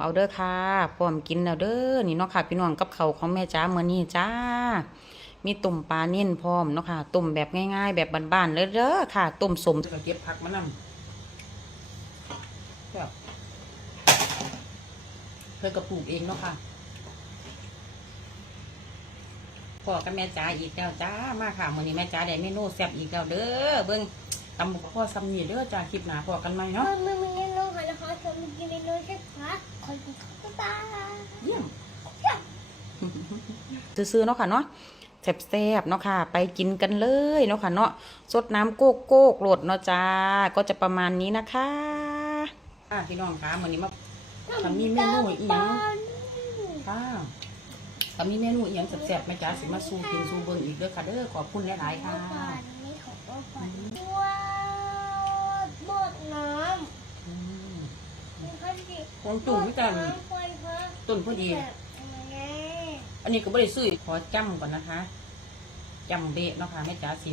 เอาเด้อค่ะพร้อมกินแล้วเด้อนี่เนาะค่ะพี่น้องกับเขาของแม่จ้าเมื้อนี้จ้า มีตุ่มปลาเน่นพร้อมเนาะค่ะตุ่มแบบง่าย ๆ แบบบ้านๆเลยเด้อค่ะตุ่มสมจะเก็บผักมานำแบบเพื่อกระปลูกเองเนาะค่ะพ่อกับแม่จ้าอีกแล้วจ้ามาค่ะมื้อนี้แม่จ้าได้เมนูแซ่บอีกแล้วเด้อเบิ่งตำบุกพ่อซ้ำนี่เด้อจ้าคลิปหนาพอกันไหมเนาะ มันมีเมนูค่ะนะคะจะมีกินเมนูใช่ไหมคอยกินข้าวตาเยี่ยมซื้อๆเนาะค่ะเนาะแซ่บๆเนาะค่ะ ไปกินกันเลยเนาะค่ะเนาะสดน้ำโกกโกกโหลดเนาะจ้า ก็จะประมาณนี้นะคะอะพี่น้องคะวันนี้มาทำมีเมนูอีหยังค่ะก็มีเมนูอีหยังแซ่บๆแม่จ๋าสิมาสู้กินสู้เบิ่งอีกเด้อค่ะเด้อขอบคุณหลายๆค่ะ นี่ของว่าฝันว้าวหมดน้ อืมำมีข้าวจี ของจุ่มพี่กัน ต้นพอดี อันนี้ก็ไม่ได้ซื้อขอจำก่อนนะคะจำเบะเนาะค่ะแม่จ๋าสิ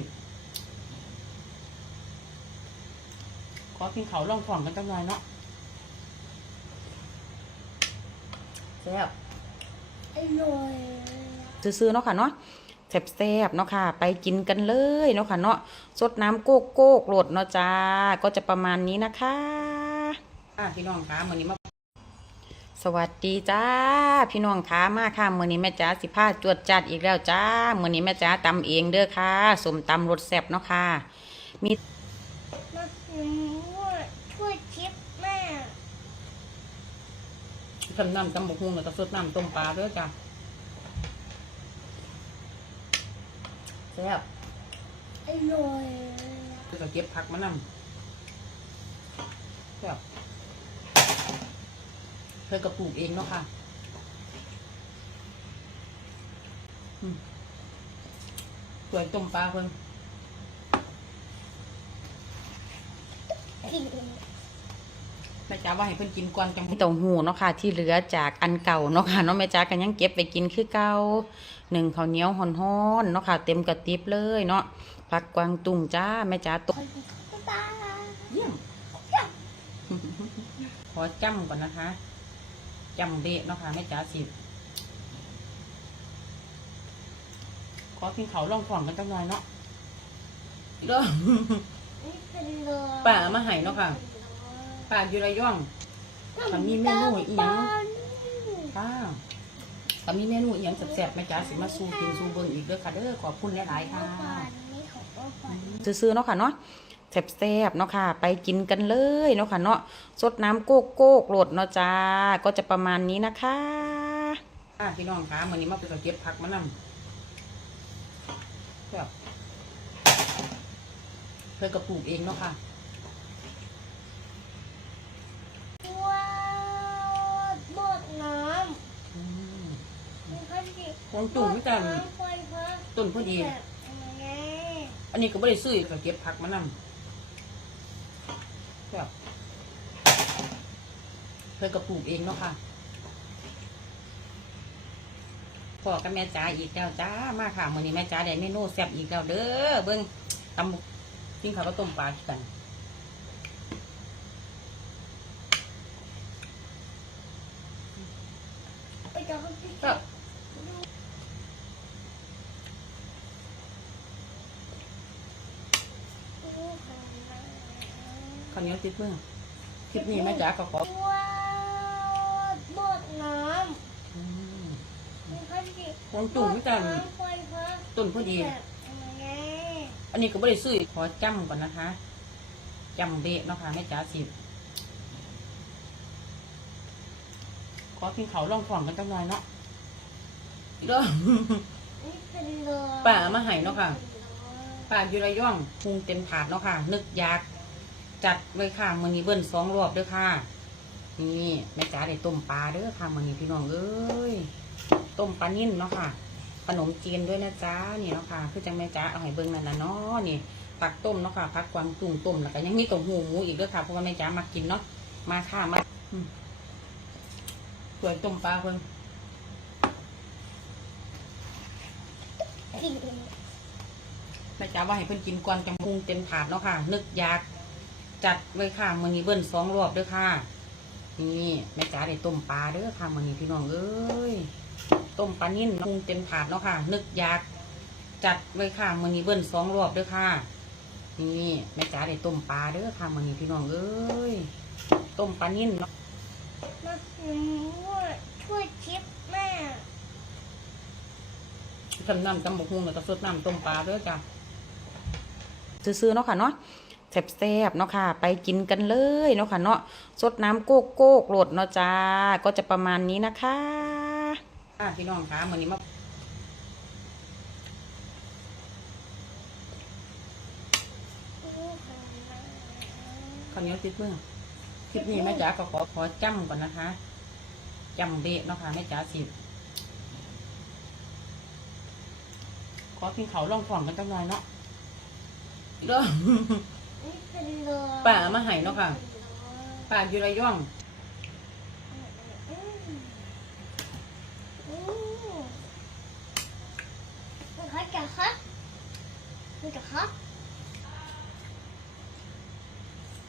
ขอกินเขาล่องท้องกันจังหน่อยเนาะแซ่บอร่อยซื้อๆเนาะค่ะเนาะแซ่บๆเนาะค่ะ ไปกินกันเลยเนาะค่ะเนาะสดน้ำโกกโกกโหลดเนาะจ้า ก็จะประมาณนี้นะคะ อะพี่น้องคะมื้อนี้มา สวัสดีจ้า พี่น้องคะมาค่ะมื้อนี้แม่จ๋าสิพาจวดจัดอีกแล้วจ้ามื้อนี้แม่จ๋าตำเองเด้อค่ะสมตำรสแซ่บเนาะค่ะ มีมาถึงช่วยชิปแม่ทำน้ำตำบกฮุงแล้วก็สดน้ำต้มปลาเด้อจ้าแซ่บอร่อยแล้วก็เก็บผักมานำแซ่บ เพื่อกระปลูกเองเนาะค่ะอืมสวยต้มปลาเพิ่นกินแม่จ๋าว่าให้เพิ่นกินก่อนจังเต้าหู้เนาะค่ะ ที่เหลือจากอันเก่าเนาะค่ะเนาะแม่จ๋าก็ยังเก็บไปกินคือเก่าหนึ่งข้าวเหนียวฮ้อนๆเนาะค่ะ เต็มกระติบเลยเนาะผักกวางตุ้งจ้าแม่จ๋าตคอยกินข้าวตาเยี่ยมขอจ้ำก่อนนะคะ จ้ำเบะเนาะค่ะแม่จ๋าสิขอกินเขาวล่องท้องกันจังหน่อยเนาะเด้อนี่เป็นเลยป้าเอามาให้เนาะค่ะปากอยู่ระย่องทำมีเมนูอีหยังค่ะก็มีเมนูอหย่างแซ่บๆแม่จ๋าสิมาสู้กินสู้เบิ่งอีกเด้อค่ะเด้อขอบคุณหลายๆค่ะนี่ของว่าฝันซื้อๆเนาะค่ะเนาะ แซ่บๆเนาะค่ะ ไปกินกันเลยเนาะค่ะเนาะสดน้ำโกกโกกโหลดเนาะจ้า ก็จะประมาณนี้นะคะอะพี่น้องคะวันนี้มาเก็บผักมานำแบบเพื่อกระปลูกเองเนาะค่ะว้าวหมดน้อืมำมีข้าวจีของจุ่มพี่กันคอยค่ะต้นพอดีแบบอะไรอันนี้ก็ไม่ได้ซื้อก็เก็บผักมานำแบบ เพื่อกระปลูกเองเนาะค่ะพ่อกับแม่จ๋าอีกแล้วจ้ามาค่ะมื้อนี้แม่จ๋าได้เมนูแซ่บอีกแล้วเด้อเบิ่งตำบักกินข้าวกับต้มปลากันไปเจอข้าวจีก็ข้าวเหนียวติดเมื่อคลิปนี้แม่จ๋าก็ขอ ว้าวหมดน้ำมีข้าวจี ของจุ่มพี่กันคอยค่ะต้นพอดีแบบอะไรอันนี้ก็ไม่ได้ซื้อขอจ้ำก่อนนะคะจ้ำเบะเนาะค่ะแม่จ๋าสิขอกินเขาวล่องท้องกันจังหน่อยเนาะเด้อนี่เป็นเลยป้าเอามาให้เนาะค่ะปากอยู่ระย่องพุงเต็มถาดเนาะค่ะ นึกอยากจัดเลยค่ะมือนี้เบิ้ลสองรอบเด้อค่ะ นี่แม่จ๋าได้ต้มปลาเด้อค่ะมือนี้พี่น้องเอ้ย ต้มปลานิ่นเนาะค่ะขนมจีนด้วยนะจ๊ะนี่เนาะค่ะคือจังแม่จ๋าเอาให้เบิ้งนั่นนะเนาะนี่ผักต้มเนาะค่ะผักกวางตุ้งต้มแล้วก็ยังมีกับหูหมูอีกด้อค่ะเพราะว่าแม่จ๋ามากินเนาะมาค่ะมาสวยต้มปลาเพิ่นกินแม่จ๋าว่าให้เพิ่นกินก่อนจังพุงเต็มถาดเนาะค่ะ นึกอยากจัดเลยค่ะมือนี้เบิ้ลสองรอบด้อค่ะ นี่แม่จ๋าได้ต้มปลาเด้อค่ะมือนี้พี่น้องเอ้ย ต้มปลานิ่นปรุงเต็มถาดเนาะค่ะ นึกอยากจัดเลยค่ะมื้อนี้เบิ้ลสองรอบเด้อค่ะ นี่แม่จ๋าได้ต้มปลาเด้อค่ะมื้อนี้พี่น้องเอ้ยต้มปลานิ่นเนาะมาหนูช่วยชิปแม่ทำน้ำตำบักหุ่งแล้วก็สดน้ำต้มปลาเด้อจ้ะซื้อๆเนาะค่ะเนาะแซ่บๆเนาะค่ะ ไปกินกันเลยเนาะค่ะเนาะสดน้ำโกกโกกโหลดเนาะจ้าก็จะประมาณนี้นะคะ อะพี่น้องคะมื้อนี้มาข้าวเหนียวติดมือคลิปนี้แม่จ๋าก็ขอขอจ้ำก่อนนะคะจ้ำเบะเนาะค่ะแม่จ๋าสิขอกินเขาวล่องฝ่องกันจังหน่อยเนาะเด้อนี่เป็นเลยป่ามาให้เนาะค่ะป่าอยู่ระยอง อืมอื มมันคัดจะคัดมันจะคัด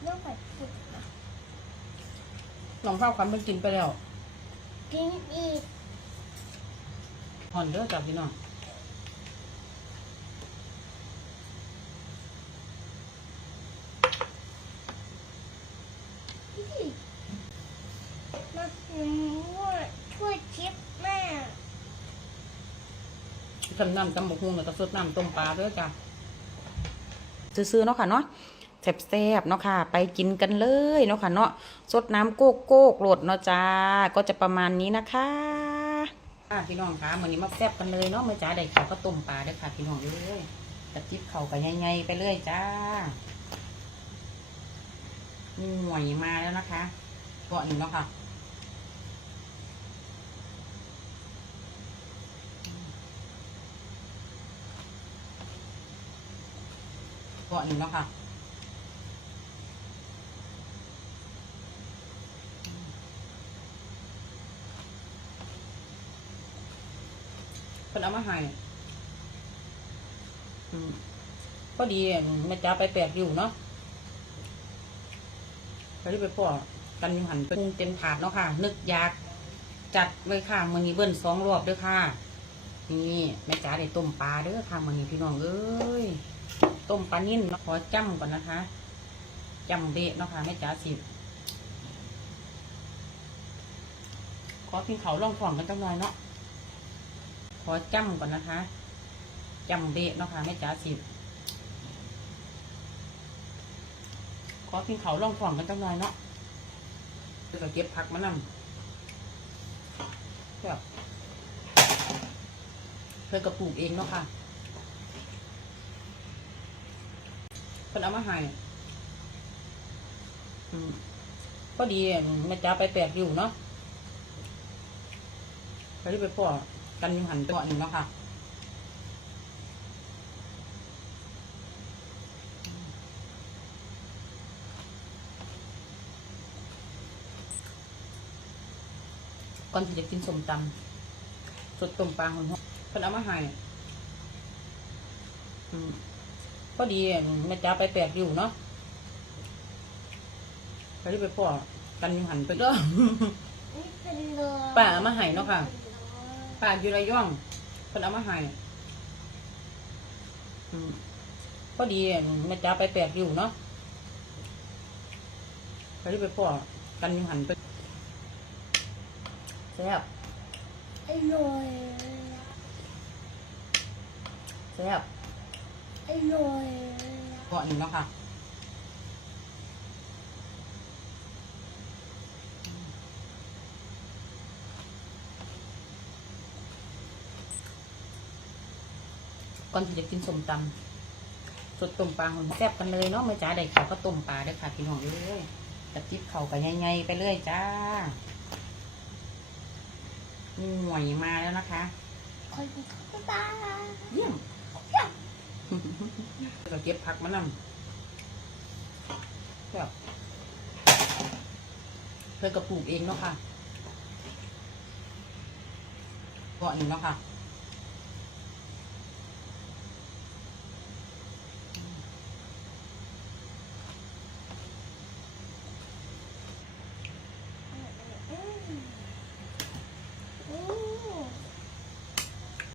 เรื่องแบบฝึกนะลองข้าวคำไปกินไปแล้ว กินอีกหอนเด้อจ้ะพี่น้อง มาหนูช่วยชิปแม่ ทำน้ำตำบักหุ่งแล้วก็สดน้ำต้มปลาเด้อจ้ะซื้อๆเนาะค่ะเนาะแซ่บๆเนาะค่ะ ไปกินกันเลยเนาะค่ะเนาะสดน้ำโกกโกกโหลดเนาะจ้าก็จะประมาณนี้นะคะอะพี่น้องคะมื้อนี้มาแซ่บกันเลยเนาะมื้อจ้าได้ข้าวก็ต้มปลาเด้อค่ะ พี่น้องเอ้ยกระจิบเข่ากันใหญ่ๆไปเลยจ้าหน่วยมาแล้วนะคะเกาะหนึ่งแล้วค่ะ กาะหนึ่งแล้วค่ะเพิ่นเอามาให้พอดีแม่จ้าไปแปลกอยู่เนาะไปที่ไปพ่อกันยู่หันไปปรุงเต็มถาดเนาะค่ะ นึกอยากจัดเลยค่ะมือนี้เบิ้ลสองรอบเด้อค่ะ นี่แม่จ๋าได้ต้มปลาเด้อค่ะมือนี้พี่น้องเอ้ย ต้มปลานิ่นขอจ้ำก่อนนะคะจ้ำเบะนะคะแม่จ๋าสิบขอกินเขาล่องฝ่องกันจังหน่อยเนาะขอจ้ำก่อนนะคะจ้ำเบะนะคะแม่จ๋าสิบขอกินเขาล่องฝ่องกันจังหน่อยเนาะเดี๋ยวก็เก็บผักมานำแบบเพื่อกระปลูกเองเนาะค่ะ เพิ่นเอามาให้อืมพอดีแม่จ้าไปแปลกอยู่เนาะไปที่ไปพ่อกันอยู่หันเกาะหนึ่งเนาะค่ะก่อนที่จะกินสมตำสดต้มปลาหอมๆเพิ่นเอามาให้อืม พอดีแม่จ้าไปแปลกอยู่เนาะไปที่ไปพ่อกันอยู่หันไปเด้อนี่เป็นเลยป่าเอามาให้เนาะค่ะป่าอยู่ระยองเพิ่นเอามาให้อืมพอดีแม่จ้าไปแปลกอยู่เนาะไปที่ไปพ่อกันอยู่หันไปแซ่บอร่อยแซ่บ อร่อยเกาะหนึ่งเนาะค่ะก่อนที่จะกินสมตำสดต้มปลาหอมแซ่บกันเลยเนาะเมื่อจ้าได้ข้าวก็ต้มปลาได้อค่ะพี่น้องเอ้ยกระจิบเข่ากันใหญ่ๆไปเลยจ้าหน่วยมาแล้วนะคะ คนที่ตาเยี่ยม เราเก็บผักมานำแบบเพื่อกระปลูกเองเนาะค่ะเกาะนึงเนาะค่ะ